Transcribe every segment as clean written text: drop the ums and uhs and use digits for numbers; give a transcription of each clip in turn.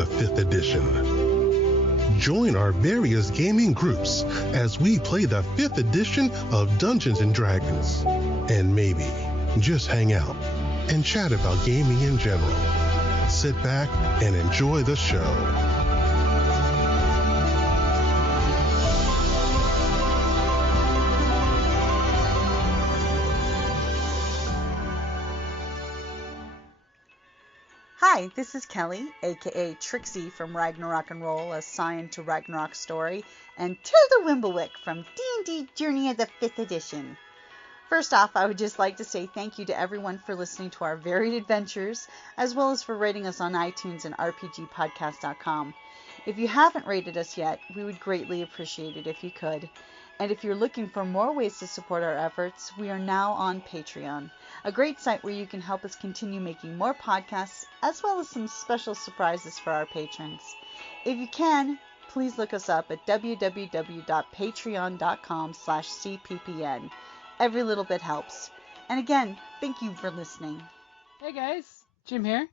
of the 5th edition. Join our various gaming groups as we play the 5th edition of Dungeons & Dragons. And maybe just hang out and chat about gaming in general. Sit back and enjoy the show. Hi, this is Kelly, aka Trixie from Ragnarok and Roll, assigned to Ragnarok Story, and Tilda Wimblewick from D&D Journey of the 5th Edition. First off, I would just like to say thank you to everyone for listening to our varied adventures, as well as for rating us on iTunes and RPGpodcast.com. If you haven't rated us yet, we would greatly appreciate it if you could. And if you're looking for more ways to support our efforts, we are now on Patreon, a great site where you can help us continue making more podcasts, as well as some special surprises for our patrons. If you can, please look us up at www.patreon.com/cppn. Every little bit helps. And again, thank you for listening. Hey guys, Jim here.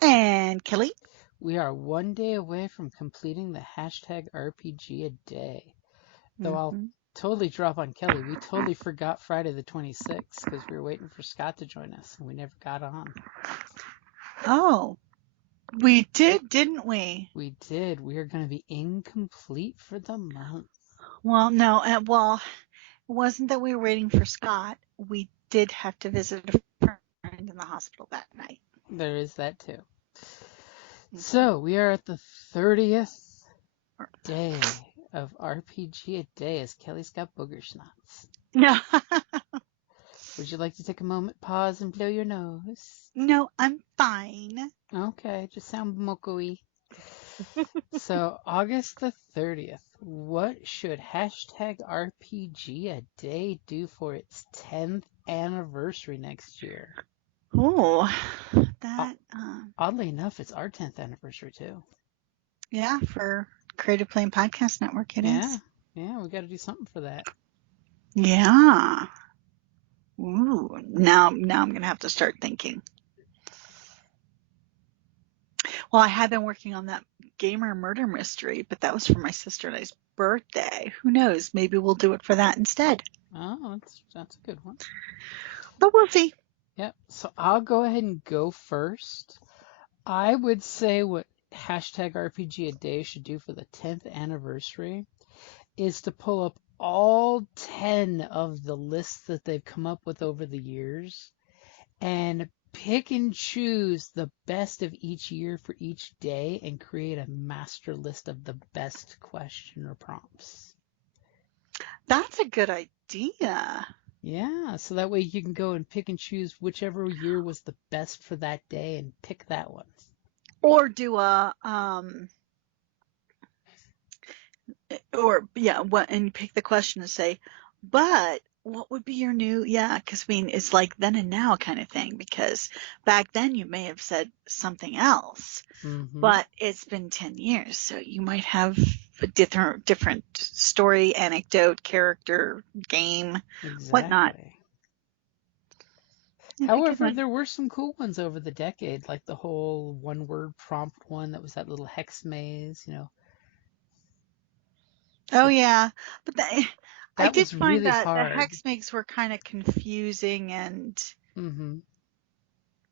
And Kelly. We are one day away from completing the hashtag RPGaDay. Though I'll totally drop on Kelly. We totally forgot Friday the 26th because we were waiting for Scott to join us and we never got on. Oh, we did, didn't we? We did. We are going to be incomplete for the month. Well, no, it wasn't that we were waiting for Scott. We did have to visit a friend in the hospital that night. There is that too. So we are at the 30th day of RPGaDay as Kelly's got booger schnots. No. Would you like to take a moment, pause, and blow your nose? No, I'm fine. Okay, just sound moco-y. So, August the 30th, what should hashtag RPGaDay do for its 10th anniversary next year? Oh, that... Oddly enough, it's our 10th anniversary, too. Yeah, for Creative Play and Podcast Network it is. Yeah, we got to do something for that. Yeah. Ooh, now I'm going to have to start thinking. Well, I have been working on that gamer murder mystery, but that was for my sister and I's birthday. Who knows? Maybe we'll do it for that instead. Oh, that's a good one. But we'll see. Yep. So I'll go ahead and go first. I would say what hashtag RPGaDay should do for the 10th anniversary is to pull up all 10 of the lists that they've come up with over the years and pick and choose the best of each year for each day and create a master list of the best question or prompts. That's a good idea. Yeah, so that way you can go and pick and choose whichever year was the best for that day and pick that one. Or do and pick the question and say, but what would be your new, because I mean, it's like then and now kind of thing, because back then you may have said something else, but it's been 10 years, so you might have a different story, anecdote, character, game, whatnot. However, there were some cool ones over the decade, like the whole one-word prompt one that was that little hex maze, you know. Oh, yeah. But I did find really that hard. The hex maze were kind of confusing and... And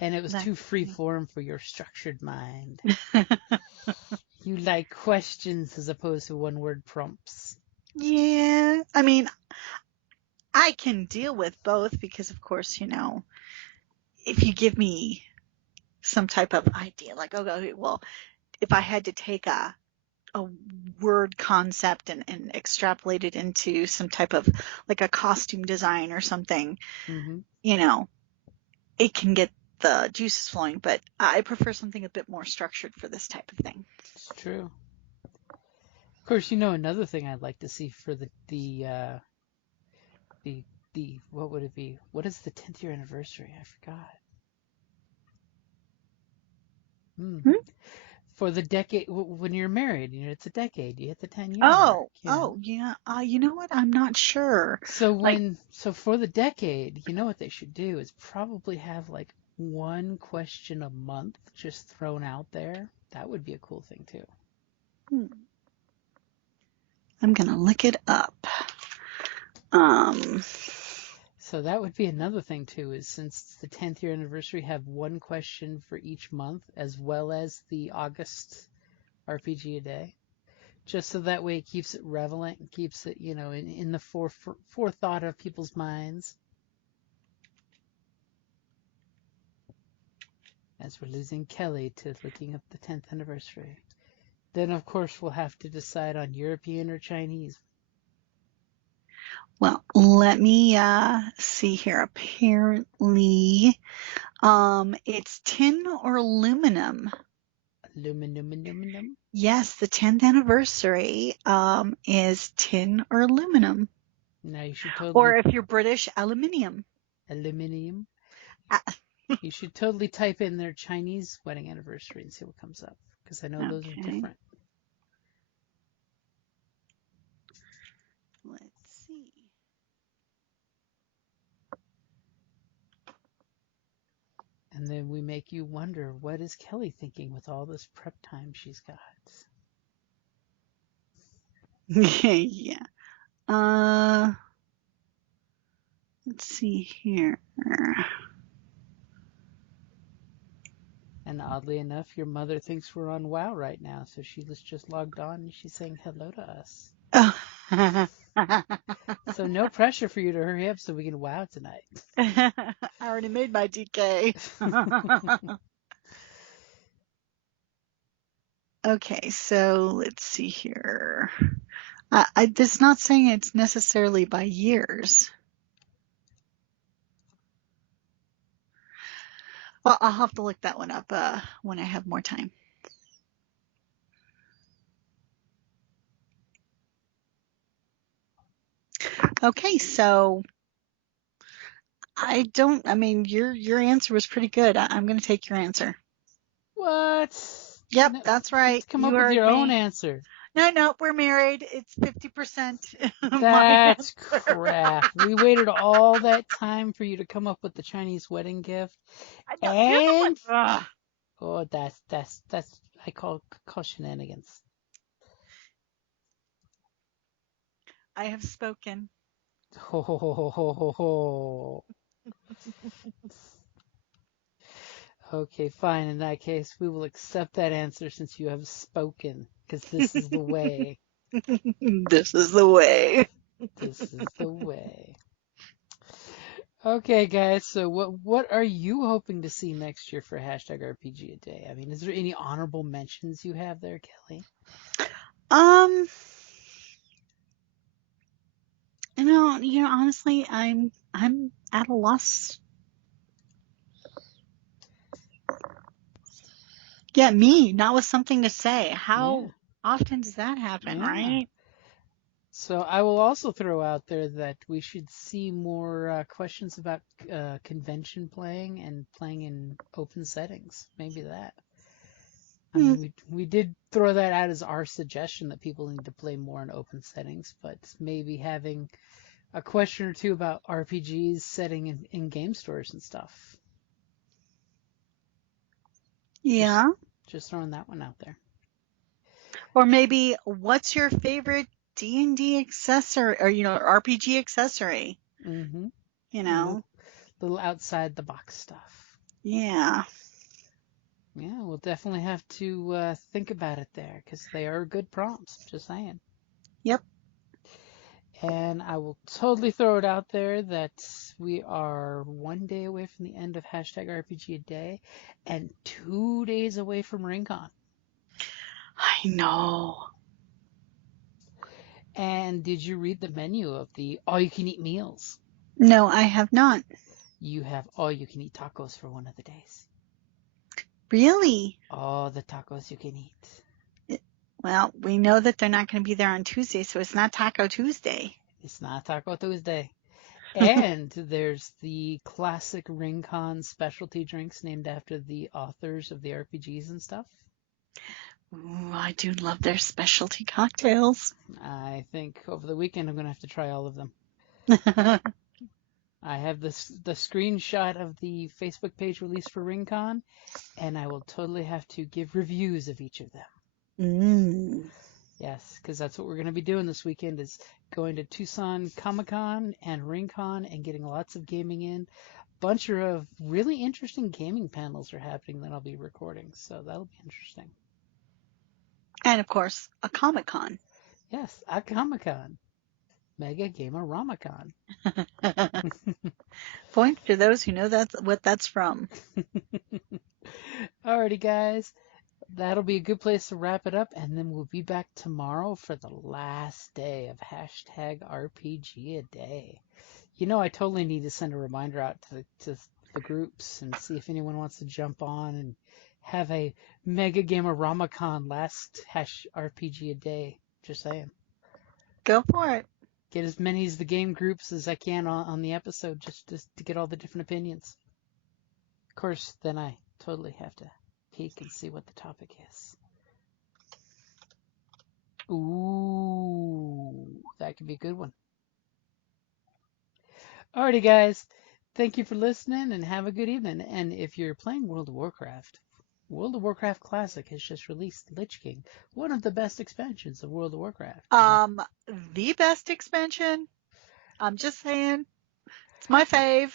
it was too free-form for your structured mind. You like questions as opposed to one-word prompts. Yeah. I mean, I can deal with both because, of course, you know, if you give me some type of idea, like, okay, well, if I had to take a word concept and extrapolate it into some type of, like a costume design or something, you know, it can get the juices flowing, but I prefer something a bit more structured for this type of thing. It's true. Of course, you know, another thing I'd like to see for the what would it be? What is the 10th year anniversary? I forgot. For the decade, when you're married, you know, it's a decade. You hit the 10-year mark. Yeah. You know what? I'm not sure. So so for the decade, you know what they should do is probably have like one question a month just thrown out there. That would be a cool thing too. I'm going to look it up. So that would be another thing too, is since it's the 10th year anniversary, have one question for each month as well as the August RPGaDay. Just so that way it keeps it relevant and keeps it, in the forethought of people's minds. As we're losing Kelly to looking up the 10th anniversary. Then, of course, we'll have to decide on European or Chinese. Well, let me see here. Apparently, it's tin or aluminum. Aluminum. Yes, the 10th anniversary is tin or aluminum. Now you should totally... Or if you're British, aluminium. Aluminium. You should totally type in their Chinese wedding anniversary and see what comes up, because I know those are different. Let's see. And then we make you wonder, what is Kelly thinking with all this prep time she's got? Yeah. Let's see here. And oddly enough, your mother thinks we're on WoW right now, so she was just logged on and she's saying hello to us. So no pressure for you to hurry up so we can WoW tonight. I already made my DK. Okay, so let's see here. It's not saying it's necessarily by years. Well, I'll have to look that one up when I have more time. Okay, so your answer was pretty good. I'm going to take your answer. What? Yep, No, that's right. Come up with your own answer. No, we're married. It's 50%. That's crap. We waited all that time for you to come up with the Chinese wedding gift. And oh, that's I call shenanigans. I have spoken. Ho ho ho ho ho ho ho. Okay, fine. In that case, we will accept that answer since you have spoken, because this is the way. This is the way. This is the way. Okay, guys. So, what are you hoping to see next year for #RPGaDay? I mean, is there any honorable mentions you have there, Kelly? Honestly, I'm at a loss. Yeah, me, not with something to say. How often does that happen, right? So I will also throw out there that we should see more questions about convention playing and playing in open settings. Maybe that. I mean, we did throw that out as our suggestion that people need to play more in open settings, but maybe having a question or two about RPGs setting in game stores and stuff. Yeah. Just throwing that one out there. Or maybe, what's your favorite D&D accessory, or RPG accessory? Mm-hmm. Little outside the box stuff. Yeah. Yeah, we'll definitely have to think about it there, because they are good prompts. Just saying. Yep. And I will totally throw it out there that we are 1 day away from the end of #RPGaDay and 2 days away from RingCon. I know. And did you read the menu of the all-you-can-eat meals? No, I have not. You have all-you-can-eat tacos for one of the days. Really? All the tacos you can eat. Well, we know that they're not going to be there on Tuesday, so it's not Taco Tuesday. It's not Taco Tuesday. And there's the classic RingCon specialty drinks named after the authors of the RPGs and stuff. Ooh, I do love their specialty cocktails. I think over the weekend I'm going to have to try all of them. I have the screenshot of the Facebook page released for RingCon, and I will totally have to give reviews of each of them. Yes, because that's what we're going to be doing this weekend, is going to Tucson Comic-Con and RingCon and getting lots of gaming in. Bunch of really interesting gaming panels are happening that I'll be recording, so that'll be interesting. And, of course, a Comic-Con. Yes, a Comic-Con. Mega Gamer-Ramacon. Point to those who know what that's from. Alrighty, guys. That'll be a good place to wrap it up, and then we'll be back tomorrow for the last day of #RPGaDay. You know, I totally need to send a reminder out to the groups and see if anyone wants to jump on and have a Mega Gamer Ramacon last #RPGaDay. Just saying. Go for it. Get as many of the game groups as I can on the episode, just to get all the different opinions. Of course, then I totally have to peek and see what the topic is. Ooh, that could be a good one. Alrighty, guys. Thank you for listening, and have a good evening. And if you're playing World of Warcraft Classic has just released Lich King, one of the best expansions of World of Warcraft. The best expansion. I'm just saying. It's my fave.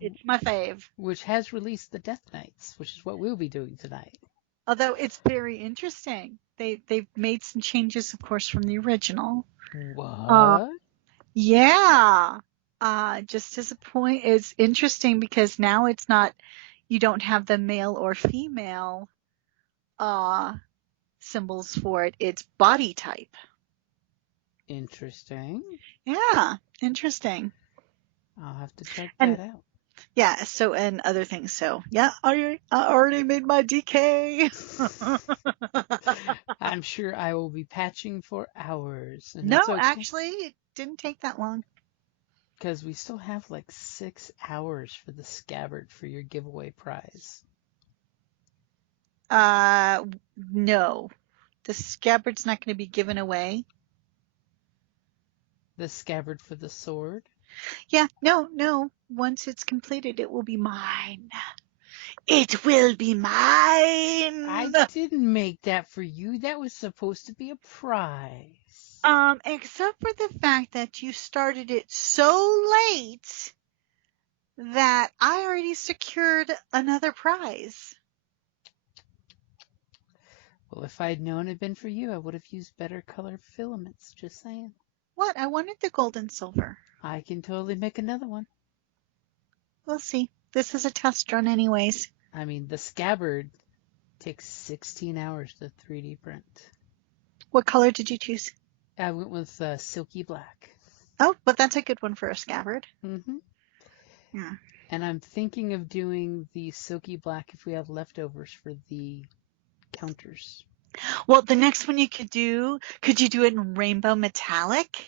It's my fave. Which has released the Death Knights, which is what we'll be doing tonight. Although it's very interesting. They've made some changes, of course, from the original. What? Yeah. Just as a point, it's interesting because now it's not, you don't have the male or female symbols for it. It's body type. Interesting. Yeah, interesting. I'll have to check that out. Yeah, so, and other things. So, yeah, I already made my DK. I'm sure I will be patching for hours. And No, that's okay, actually, it didn't take that long. because we still have like 6 hours for the scabbard for your giveaway prize. No. The scabbard's not going to be given away. The scabbard for the sword? Yeah, no. Once it's completed, it will be mine. It will be mine. I didn't make that for you. That was supposed to be a prize. Except for the fact that you started it so late that I already secured another prize. Well, if I'd known it'd been for you, I would have used better colored filaments. Just saying. What? I wanted the gold and silver. I can totally make another one. We'll see. This is a test run anyways. I mean, the scabbard takes 16 hours to 3D print. What color did you choose? I went with silky black. Oh, but that's a good one for a scabbard. Mm-hmm. Yeah. And I'm thinking of doing the silky black if we have leftovers for the counters. Well, the next one you could you do it in rainbow metallic?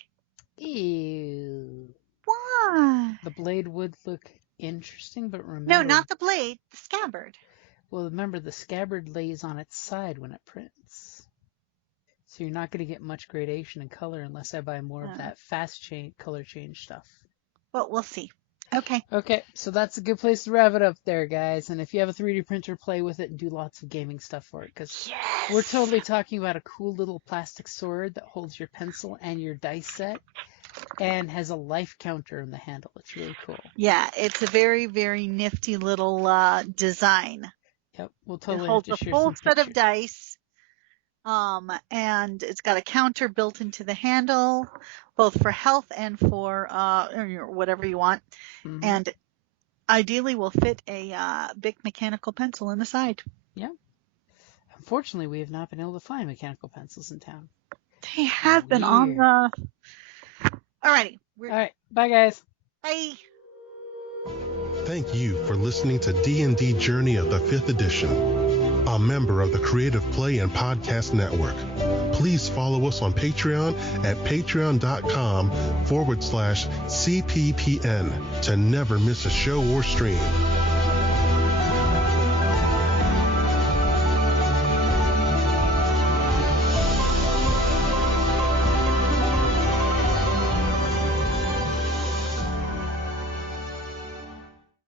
Ew. Why? The blade would look interesting, but remember... No, not the blade, the scabbard. Well, remember, the scabbard lays on its side when it prints. So you're not going to get much gradation in color unless I buy more of that fast color change stuff. Well, we'll see. Okay. Okay, so that's a good place to wrap it up there, guys. And if you have a 3D printer, play with it and do lots of gaming stuff for it. Because we're totally talking about a cool little plastic sword that holds your pencil and your dice set and has a life counter in the handle. It's really cool. Yeah, it's a very, very nifty little design. Yep, we'll totally it holds have to share a full some set pictures. of dice. And it's got a counter built into the handle, both for health and for whatever you want. Mm-hmm. And ideally will fit a big mechanical pencil in the side. Yeah. Unfortunately, we have not been able to find mechanical pencils in town. They have been on the... Alrighty. All right. Bye, guys. Bye. Thank you for listening to D&D Journey of the 5th Edition, a member of the Creative Play and Podcast Network. Please follow us on Patreon at patreon.com/CPPN to never miss a show or stream.